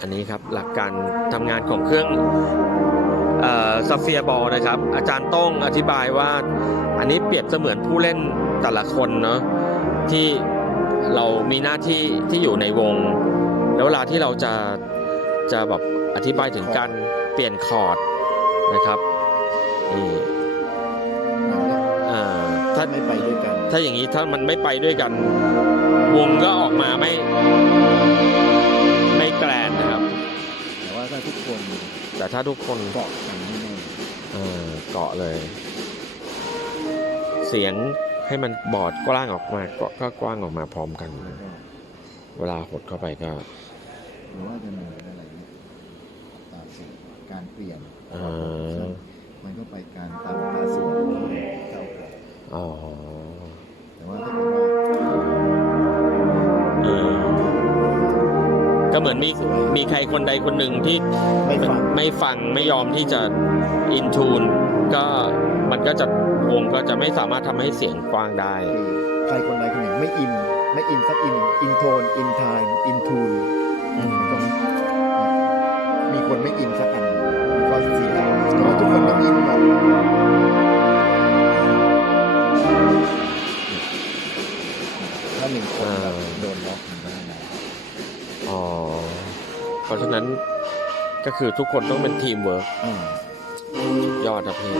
อันนี้ครับหลักการทำงานของเครื่องซาเฟียบอลนะครับ อาจารย์โต้องอธิบายว่า อันนี้เปรียบเสมือนผู้เล่นแต่ละคนเนาะที่เรามีหน้าที่ที่อยู่ในวง แล้วเวลาที่เราจะจะแบบอธิบายถึงการเปลี่ยนคอร์ดนะครับนี่อ่าถ้าไม่ไปด้วยกัน ถ้าอย่างนี้ถ้ามันไม่ไปด้วยกัน วงก็ออกมา คนแต่ถ้าทุกคนเกาะกันแน่เออเกาะเลย เสียงให้มันบอดกว้างออกมาก็ก็กว้างออกมาพร้อมกันๆแล้วก็เวลาหดเข้าไปก็หรือว่าจะเหนื่อยอะไรเนี่ยตามสูตรการเปลี่ยนอ่ามันก็ไปการตามตาสูตรเท่ากันอ๋อ ก็เหมือนมีมีใครคนใดคนหนึ่งที่ไม่ฟังไม่ฟังไม่ยอมที่จะอินทูนก็มันก็จะวงก็จะไม่สามารถทำให้เสียงกว้างได้คือใครคนใดคนหนึ่งไม่อิน ไม่อินสักอิน อินโทน อินไทม์อินทูนอืมตรงนี้มีคนไม่อินสักอันมีข้อเสียแต่ว่าทุกคนต้องอินหมดถ้าหนึ่งคนแบบโดนล็อกมันก็ไม่ได้อ๋อ เพราะฉะนั้นก็คือทุกคนต้องเป็นทีมเวิร์กอ่ายอดครับพี่